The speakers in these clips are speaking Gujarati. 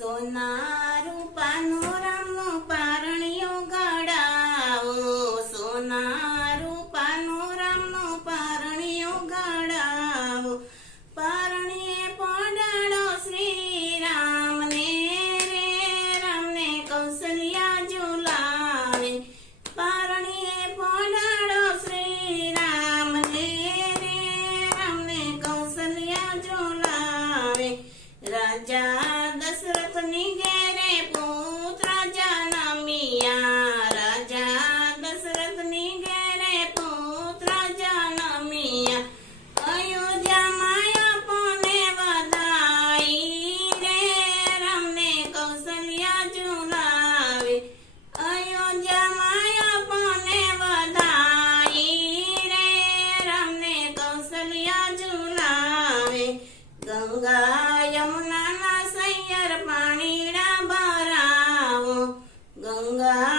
sonar um pano ગંગા યમુનાના સૈયર પાણીના ભરાવો ગંગા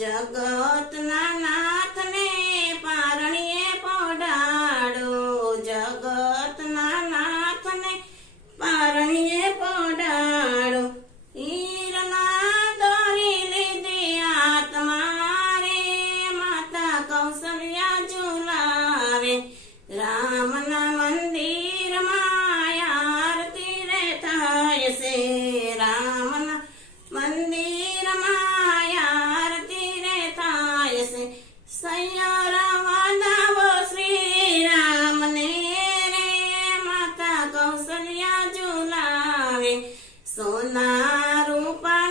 જગત નાના સરિયા ઝુલાવે. સોના રૂપા